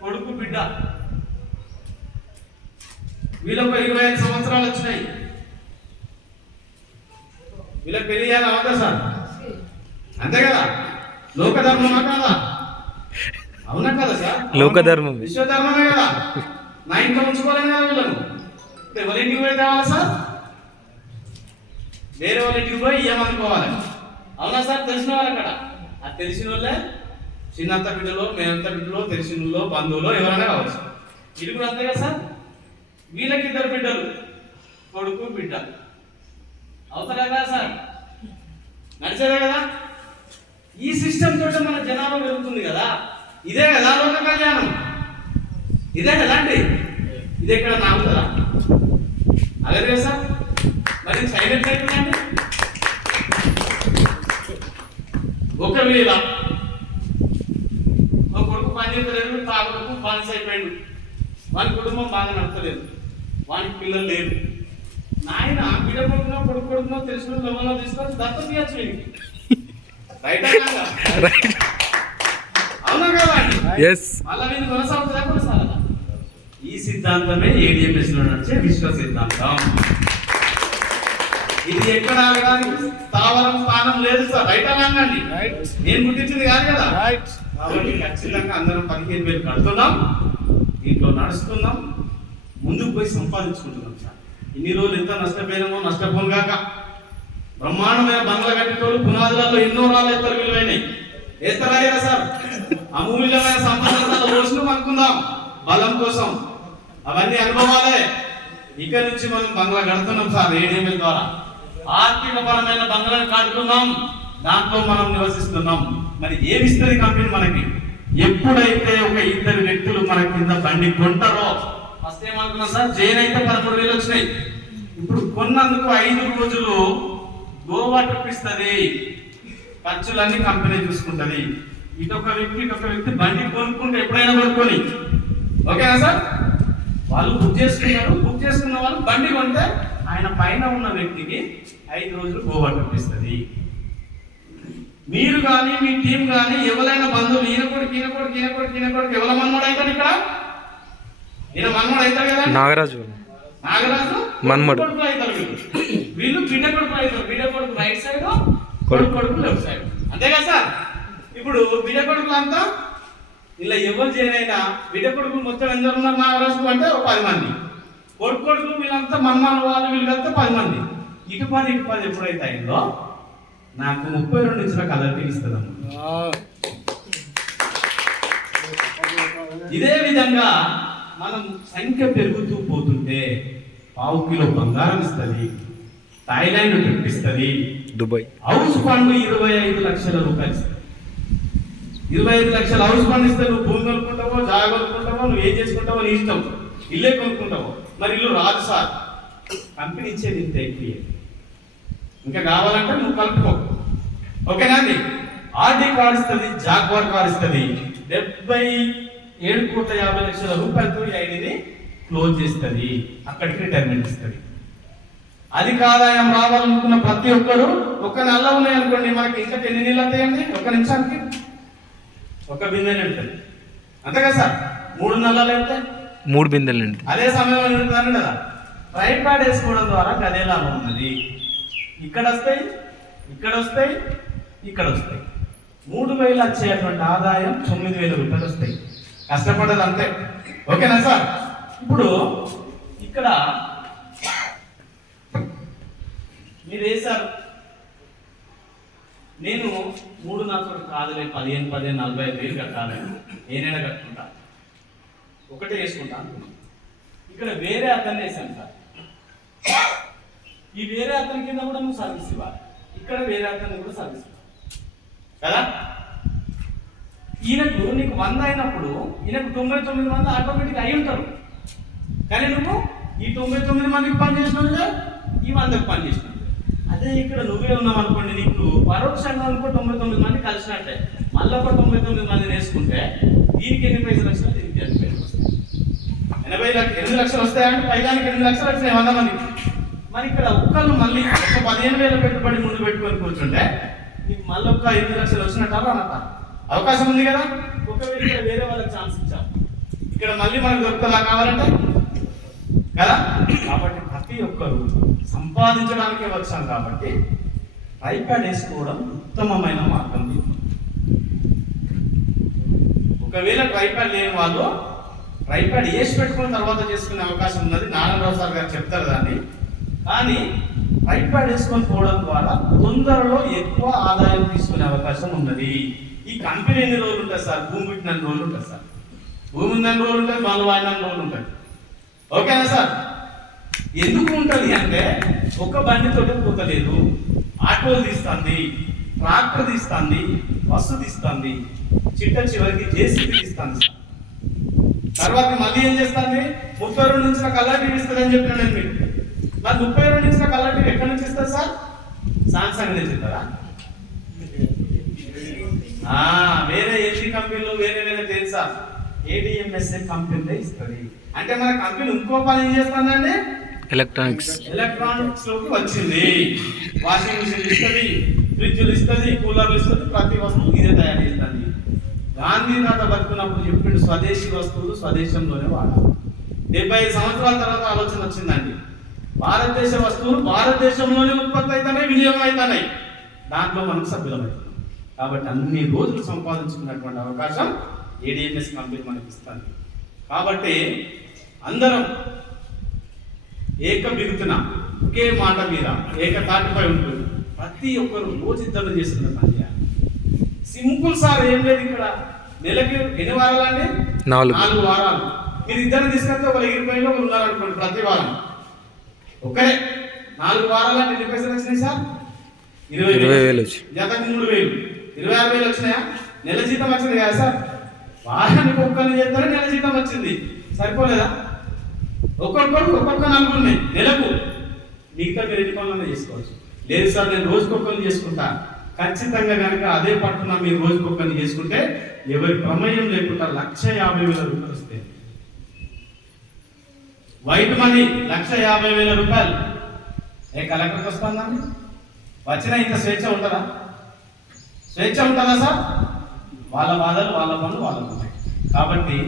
కొడుకు బిడ్డ, వీళ్ళొక 25 సంవత్సరాలు వచ్చినాయి. పెళ్లి చేయాలి అవుతా సార్, అంతే కదా? లోకధర్మమా కాదా? అవునా కదా సార్? లోకధర్మం, విశ్వధర్మమే కదా. నా ఇంట్లో ఉంచుకోలేను కదా వీళ్ళను. ఎవరి ఇంటికి పోయి తేవాలా సార్? వేరే వాళ్ళ ఇంటికి పోయి ఏమనుకోవాలి? అవునా సార్? తెలిసిన వాళ్ళు అక్కడ, అది తెలిసిన వాళ్ళే చిన్నంత బిడ్డలో, మేనంత బిడ్డలో, తెలిసిన వాళ్ళు, బంధువులు ఎవరైనా కావచ్చు. ఇది కూడా అంతే కదా సార్? వీళ్ళకి 2 బిడ్డలు, కొడుకు బిడ్డ, అవుతారా కదా సార్? నడిచేదే కదా. ఈ సిస్టమ్ తోటి మన జనాభా పెరుగుతుంది కదా. ఇదే కదా లోక కళ్యాణం, ఇదే కదా అండి. ఇది ఎక్కడ నాగుతుందా? అదే కదా సార్. మరి సైలెంట్ అయిపోయిందండి. ఒకవేళ ఒక కొడుకు పని చేస్తలేదు, తా కొడుకు బానిస అయిపోయాడు, వాని కుటుంబం బాగా నడతలేదు, వానికి పిల్లలు లేరు. నాయన బిడ్డ కొడుకునో కొడుకు కొడుకునో తెలిసిన లెవెల్లో తీసుకొని దత్త తీయచ్చు వీనికి. రైటా కాదా? అవునా కదా అండి? మళ్ళీ వీళ్ళు కొనసాగుతుందా? ఈ సిద్ధాంతమే ఏడిఎంఎస్ లో నడిచే విశ్వ సిద్ధాంతం. ఇది ఎక్కడ స్థావరం స్థానం లేదు సార్. రైటా అండి? నేను గుర్తించింది కాదు కదా. కాబట్టి ఖచ్చితంగా అందరం 15,000 కడుతున్నాం, దీంట్లో నడుస్తున్నాం, ముందుకు పోయి సంపాదించుకుంటున్నాం సార్. ఇన్ని రోజులు ఎంత నష్టపోయినామో నష్టపోను కాక. బ్రహ్మాండమైన బంగ్లా కట్టేటోళ్ళు పునాదులలో ఎన్నో రాళ్ళు ఎత్తలు విలువైనాయి వేస్తారా కదా సార్? అమూల్యమైన సంపదలు పోషణం అనుకుందాం బలం కోసం. అవన్నీ అనుభవాలే. ఇక నుంచి మనం బంగ్లా కడుతున్నాం సార్ ఏడిఎంఎల్ ద్వారా. ఆర్థిక పరమైన బంగ్లాను కడుతున్నాం, దాంట్లో మనం నివసిస్తున్నాం. మరి ఏమిస్తుంది కంపెనీ మనకి? ఎప్పుడైతే ఒక 2 వ్యక్తులు మన కింద బండి కొంటారో, ఫస్ట్ ఏమనుకున్నాం సార్, జైన్ అయితే 13,000 వచ్చినాయి. ఇప్పుడు కొన్నందుకు 5 రోజులు గోవా ట్రిప్ ఇస్తుంది, ఖర్చులన్నీ కంపెనీ చూసుకుంటది. ఇటొక వ్యక్తి బండి కొనుక్కుంటే ఎప్పుడైనా కొనుక్కొని, ఓకేనా సార్? వాళ్ళు బుక్ చేసుకున్నారు, బుక్ చేసుకున్న వాళ్ళు బండి కొంటే ఆయన పైన ఉన్న వ్యక్తికి 5 రోజులు గోవా ట్రిప్ ఇస్తుంది. మీరు కానీ మీ టీం కానీ ఎవరైనా బంధువులు ఈయన కొడుకు ఎవరి మన్మడు అవుతాడు ఇక్కడ? ఈయన మన్మడు అవుతాడు కదా, నాగరాజు మన్మడు అవుతారు. వీళ్ళు బిడ్డ కొడుకు అవుతారు. బిడ్డ కొడుకు రైట్ సైడ్, కొడుకు లెఫ్ట్ సైడ్, అంతే కదా సార్? ఇప్పుడు బిడ్డ కొడుకులు అంతా ఇలా ఎవరు చేయనైనా బిడ్డ కొడుకులు మొత్తం ఎందరు ఉన్నారు నాగరాజు అంటే ఒక 10 మంది. కొడుకులు వీళ్ళంతా మన్మాన వాళ్ళు వీళ్ళంతా 10 మంది. ఇటు 10 ఎప్పుడైతే అయిందో నాకు 32 ఇంచుల కలర్ టీవీ ఇస్తుందమ్మ. ఇదే విధంగా మనం సంఖ్య పెరుగుతూ పోతుంటే 1/2 కిలో బంగారం ఇస్తుంది, థాయిలాండ్ ట్రిప్ ఇస్తుంది, దుబాయ్ హౌస్ ఫండ్ 25 లక్షల రూపాయలు ఇస్తుంది. 25 లక్షల హౌస్ ఫండ్ ఇస్తే నువ్వు భూమి కొనుక్కుంటావో, జాగా కొనుక్కుంటావో, నువ్వు ఏం చేసుకుంటావో నీ ఇష్టం. ఇల్లే కొనుక్కుంటావో. మరి ఇల్లు రాదు సార్, కంపెనీ ఇచ్చేది ఇంత ఎక్కువ. ఇంకా కావాలంటే నువ్వు కలుపుకో, ఓకేనా అండి? ఆర్డీ కార్డు ఇస్తుంది, జాగ్వార్ కార్ ఇస్తుంది, 77,50,00,000 రూపాయలతో ఈ ఐడిని క్లోజ్ చేస్తుంది, అక్కడికి రిటైర్మెంట్ ఇస్తుంది. అధిక ఆదాయం రావాలనుకున్న ప్రతి ఒక్కరు ఒక నెల ఉన్నాయనుకోండి, మనకి ఇంకా ఎన్ని నీళ్ళు అవుతాయండి? ఒక నిమిషానికి 1 బిందె నిండుతుంది, అంతే కదా సార్? 3 నెలలు అయితే 3 బిందెలు నిండుతుంది. అదే సమయంలో నిండుతాను కదా. రైట్ కార్డ్ వేసుకోవడం ద్వారా అదే లాభం ఉన్నది. ఇక్కడ వస్తాయి, ఇక్కడ వస్తాయి, ఇక్కడ వస్తాయి. 3,000 వచ్చేటువంటి ఆదాయం 9,000 రూపాయలు వస్తాయి. కష్టపడ్డది అంతే, ఓకేనా సార్? ఇప్పుడు ఇక్కడ మీరు వేసారు, నేను 3 నాతో కాదులే 15, 45,000 కట్టాలని నేనైనా కట్టుకుంటా, ఒకటే వేసుకుంటా అనుకున్నాను. ఇక్కడ వేరే అతన్ని వేసాను సార్. ఈ వేరే అతని కింద కూడా నువ్వు సర్వీస్ ఇవ్వాలి, ఇక్కడ వేరే అతన్ని కూడా సర్వీస్ ఇవ్వాలి కదా. ఈయనకు నీకు 100 అయినప్పుడు ఈయనకు 99 మంది ఆటోమేటిక్ అయి ఉంటారు. కానీ నువ్వు ఈ 99 మందికి పని చేసినట్లే, ఈ 100కి పని చేసినట్లే. అదే ఇక్కడ నువ్వే ఉన్నావు అనుకోండి, నీకు పరోక్షంగా అనుకో 99 మంది కలిసినట్టే. మళ్ళీ ఒక 99 మందిని వేసుకుంటే దీనికి ఎన్ని పైసలు వచ్చినా దీనికి 8 పైసలు వస్తాయి. 8 లక్షలు వస్తాయంటే పైదానికి 8 లక్షలు వచ్చినాయి 100 మందికి. మరి ఇక్కడ ఒక్కళ్ళు మళ్ళీ ఒక 15,000 పెట్టుబడి ముందు పెట్టుకొని కూర్చుంటే నీకు మళ్ళీ ఒక 8 లక్షలు వచ్చినట్టారా అన్నట్ట అవకాశం ఉంది కదా. ఒకవేళ ఇక్కడ వేరే వాళ్ళకి ఛాన్స్ ఇచ్చాం, ఇక్కడ మళ్ళీ మనకు దొరుకుతుందా కావాలంటే కదా. కాబట్టి ప్రతి ఒక్కరు సంపాదించడానికే వచ్చాం కాబట్టి ట్రైప్యాడ్ వేసుకోవడం ఉత్తమమైన మార్గం. ఒకవేళ ట్రైప్యాడ్ లేని వాళ్ళు ట్రైప్యాడ్ వేసి పెట్టుకున్న తర్వాత చేసుకునే అవకాశం ఉన్నది. నారాయణరావు సార్ గారు చెప్తారు దాన్ని. కానీ ట్రైప్యాడ్ వేసుకొని పోవడం ద్వారా తొందరలో ఎక్కువ ఆదాయం తీసుకునే అవకాశం ఉన్నది. ఈ కంపెనీ ఎన్ని రోజులు ఉంటుంది సార్? భూమి పెట్టిన రోజులు ఉంటుంది సార్. భూమి ఉందని రోజులు ఉంటుంది, మనం వాడిన రోజులు ఉంటుంది. ఓకేనా సార్? ఎందుకు ఉంటుంది అంటే ఒక బండితోటి పోతలేదు. ఆటోలు తీస్తుంది, ట్రాక్టర్ తీస్తుంది, బస్సు తీస్తుంది, చివరికి జేసీబీ తీస్తుంది సార్. తర్వాత మళ్ళీ ఏం చేస్తుంది? 32 నుంచి కలర్ టీవీ ఇస్తుంది అని చెప్పిన నేను మీకు. మరి 32 నుంచి కలర్ టీవీ ఎక్కడి నుంచి ఇస్తుంది సార్? సామ్సంగ్ నుంచి ఇస్తారా? వేరే ఎల్జీ కంపెనీలు వేరే వేరే తెలుసా? ADMSA కంపెనీ ఇస్తుంది. అంటే మన కంపెనీ ఇంకో పని ఏం చేస్తుందండి? ఎలక్ట్రానిక్స్ లోకి వచ్చింది. వాషింగ్ మిషన్ ఇస్తుంది, ఫ్రిడ్జ్లు ఇస్తుంది, కూలర్లు ఇస్తుంది, ప్రతి వస్తువు ఇదే తయారు చేస్తుంది. గాంధీ తాత బతుకున్నప్పుడు చెప్పిండు స్వదేశీ వస్తువులు స్వదేశంలోనే వాడాలి. 75 సంవత్సరాల తర్వాత ఆలోచన వచ్చిందండి. భారతదేశ వస్తువులు భారతదేశంలోనే ఉత్పత్తి అవుతున్నాయి, వినియోగం అవుతున్నాయి. దాంట్లో మనకు సభ్యులమవుతున్నాం. కాబట్టి అన్ని రోజులు సంపాదించుకున్నటువంటి అవకాశం ADMS కంపెనీ మనకి ఇస్తుంది. కాబట్టి అందరం ఏక బిగుతున ఒకే మాట మీద ఏకతాటిపై ఉంటుంది. ప్రతి ఒక్కరు రోజు ఇద్దరు చేస్తున్న పని చేయాలి. సింపుల్ సార్, ఏం లేదు. ఇక్కడ నెలకి ఎన్ని వారాలండి? 4 వారాలు. మీరు ఇద్దరు తీసుకొస్తే ఒక 20 రూపాయలు ఉన్నారనుకోండి. ప్రతి వారం ఒకరే 4 వారాలు ఎన్ని పైసలు వచ్చినాయి సార్? 20,000. జతకు 3,000, 26,000 వచ్చినాయా? నెల జీతం వచ్చింది కదా సార్? వారానికి ఒక్కరిని చేస్తారే నెల జీతం వచ్చింది. సరిపోలేదా? ఒక్కొక్కరు ఒక్కొక్క 4 ఉన్నాయి నెలకు. మిగతా మీరు ఎన్ని పనులన్నా చేసుకోవచ్చు. లేదు సార్ నేను రోజుకొక్కరిని చేసుకుంటా. ఖచ్చితంగా కనుక అదే పట్టున మీరు రోజుకొక్కరిని చేసుకుంటే ఎవరి ప్రమేయం లేకుండా 1,50,000 రూపాయలు వస్తాయి. వైట్ మనీ 1,50,000 రూపాయలు ఏ కలెక్టర్కి వస్తుందండి? వచ్చినా ఇంత స్వేచ్ఛ ఉంటుందా? స్వేచ్ఛ ఉంటుందా సార్? వాళ్ళ బాధలు వాళ్ళ పనులు వాళ్ళకు ఉంటాయి. కాబట్టి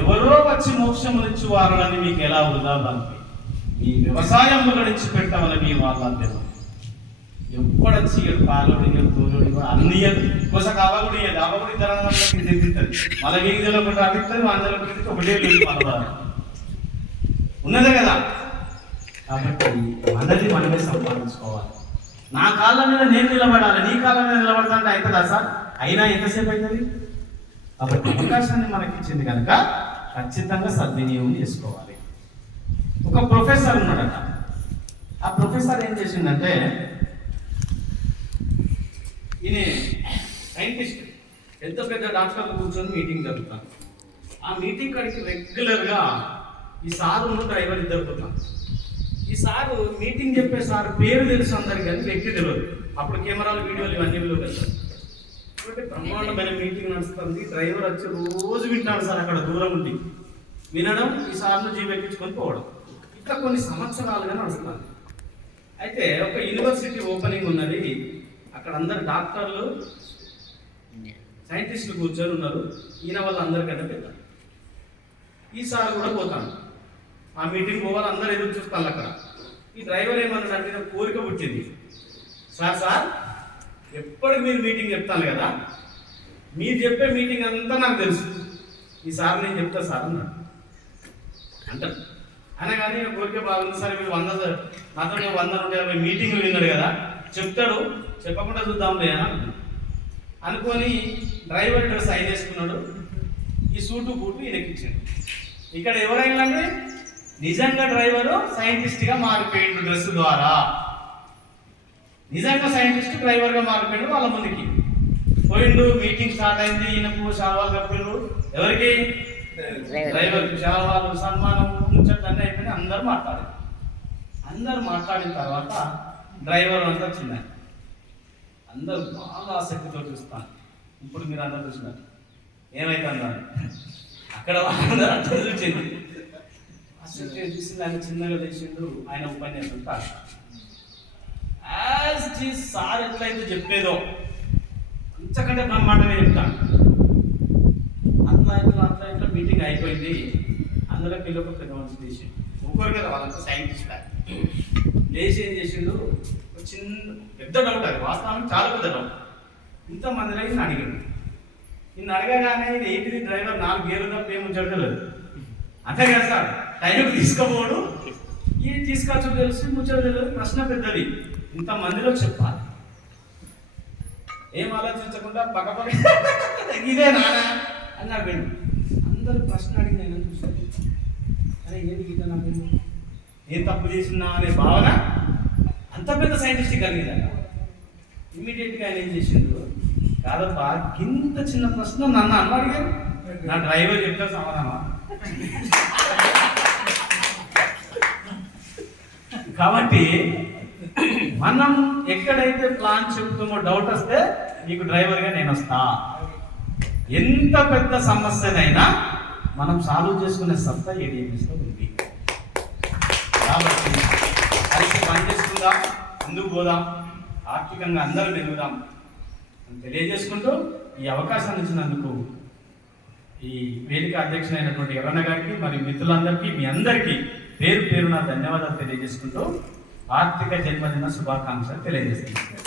ఎవరో వచ్చి మోక్షమునిచ్చు వారని మీకు ఎలా వృధా బాధి? మీ వ్యవసాయం గురించి పెట్టాలని మీ వాళ్ళ ఎప్పుడొచ్చి పాలోడి తోలుడి అన్ని కొస కావగుడి అవగుడి ఇద్దరు తింటుంది. మళ్ళీ వీధిలో ఒకటి అడుగుతుంది, అందులో ఒకటే ఉన్నదే కదా. కాబట్టి మనది మనమే సంపాదించుకోవాలి. నా కాళ్ళ మీద నేను నిలబడాలి, నీ కాళ్ళ మీద నిలబడతా అంటే అవుతుందా సార్? అయినా ఎంతసేపు అవుతుంది? కాబట్టి అవకాశాన్ని మనకి ఇచ్చింది కనుక ఖచ్చితంగా సద్వినియోగం చేసుకోవాలి. ఒక ప్రొఫెసర్ ఉన్నాడట. ఆ ప్రొఫెసర్ ఏం చేసిందంటే, ఈయన సైంటిస్ట్, పెద్ద పెద్ద డాక్టర్లు కూర్చొని మీటింగ్ జరుగుతాను. ఆ మీటింగ్ కాడికి రెగ్యులర్గా ఈ సారు డ్రైవర్ ఇద్దరు పోతాను. ఈ సారు మీటింగ్ చెప్పే సార్ పేరు తెలుసు అందరికి, కానీ వ్యక్తి తెలియదు. అప్పుడు కెమెరాలు వీడియోలు ఇవన్నీ వెళ్తారు. కాబట్టి బ్రహ్మాండమైన మీటింగ్ నడుస్తుంది. డ్రైవర్ వచ్చి రోజు వింటాడు సార్. అక్కడ దూరం ఉండి వినడం, ఈ సార్ను జీవెక్కించుకొని పోవడం. ఇట్లా కొన్ని సంవత్సరాలుగా నడుస్తుంది. అయితే ఒక యూనివర్సిటీ ఓపెనింగ్ ఉన్నది. అక్కడ అందరు డాక్టర్లు సైంటిస్టులు కూర్చొని ఉన్నారు. ఈయన వాళ్ళు అందరికంటే పెద్ద. ఈ సార్ కూడా పోతాడు. ఆ మీటింగ్ పోవాలి, అందరు ఎదురు చూస్తాను అక్కడ. ఈ డ్రైవర్ ఏమన్నాడంటే, కోరిక పుట్టింది. సార్ ఎప్పటికి మీరు మీటింగ్ చెప్తాను కదా, మీరు చెప్పే మీటింగ్ అంతా నాకు తెలుసు. ఈ సార్ నేను చెప్తా సార్ అన్నాడు. అంటారు అనగానే కోరిక బాగుంది సార్, మీరు నాతో 100-150 మీటింగ్లు విన్నాడు కదా, చెప్తాడు, చెప్పకుండా చూద్దాంలే అని అనుకొని డ్రైవర్ ఇక్కడ సైన్ చేసుకున్నాడు. ఈ సూటు బూటు ఈయనకిచ్చాడు. ఇక్కడ ఎవరైందంటే నిజంగా డ్రైవరు సైంటిస్ట్గా మారిపోయిండు. డ్రెస్ ద్వారా నిజంగా సైంటిస్ట్ డ్రైవర్గా మారిపోయాడు. వాళ్ళ ముందుకి పోయిండు. మీటింగ్ స్టార్ట్ అయింది. ఈయనకు శాల్వాలు కప్పిండు. ఎవరికి? డ్రైవర్కి శాల్వాలు, సన్మానం, ముచ్చట్లు అన్నీ అయిపోయి అందరూ మాట్లాడిన తర్వాత డ్రైవర్ అంతా వచ్చిందని అందరూ బాగా ఆసక్తితో చూస్తాను. ఇప్పుడు మీరు అందరూ చూసినారు ఏమైతుందా అక్కడ అందరూ అంతా చూసింది. ఆసక్తి చూసింది. ఆయన చిన్నగా తెచ్చిండు. ఆయన ఉపన్యాసం సార్ ఎట్లయితే చెప్పేదో అంతకంటే బ్రహ్మాండమే చెప్తాను. అట్లా మీటింగ్ అయిపోయింది. అందులో పిల్లలకు పెద్ద మనిషి చేసిండు. ఊరుకోరు కదా వాళ్ళంతా సైంటిస్ట్. లేచి ఏం చేసిండు, చిన్న పెద్ద డౌట్, అది వాస్తవానికి చాలా పెద్ద డౌట్. ఇంతమందిలో ఈయన అడిగాడు. నిన్ను అడగగానే ఇది ఏంటిది డ్రైవర్ 4 గేర్లు తప్ప ఏమో జరగలేదు. అంతే కదా సార్, టైంకి తీసుకుపోవడు, ఈ తీసుకొచ్చు తెలుసు, ముచ్చట తెలియదు, ప్రశ్న పెద్దది. ఇంతమందిలో చెప్పాలి, ఏం ఆలోచించకుండా పక్క ఇదే నానా అని నాకు వెళ్ళు. అందరూ ప్రశ్న అడిగి నేను చూసాను, అరే ఏది గీత నాకు ఏం తప్పు చేసినా అనే భావన అంత పెద్ద సైంటిస్ట్ కలిగిందట. ఇమీడియట్గా ఆయన ఏం చేసిండు, కాదబ్బా ఇంత చిన్న ప్రశ్న నన్ను అన్న అడిగారు, నా డ్రైవర్ చెప్తారు సమాధానం. కాబట్టి మనం ఎక్కడైతే ప్లాన్ చెబుతామో డౌట్ వస్తే నీకు డ్రైవర్గా నేను వస్తా. ఎంత పెద్ద సమస్యనైనా మనం సాల్వ్ చేసుకునే సత్తా ఏడిఎంఎస్లో ఉంది. కాబట్టి కలిసి పనిచేసుకుందాం, ముందుకు పోదాం, ఆర్థికంగా అందరూ పెరుగుదాం అని తెలియజేసుకుంటూ ఈ అవకాశాన్ని ఇచ్చినందుకు ఈ వేదిక అధ్యక్షులైనటువంటి ఎవరన్న గారికి మరియు మిత్రులందరికీ మీ అందరికీ పేరు పేరున ధన్యవాదాలు తెలియజేసుకుంటూ ఆర్థిక జన్మదిన శుభాకాంక్షలు తెలియజేస్తున్నాను.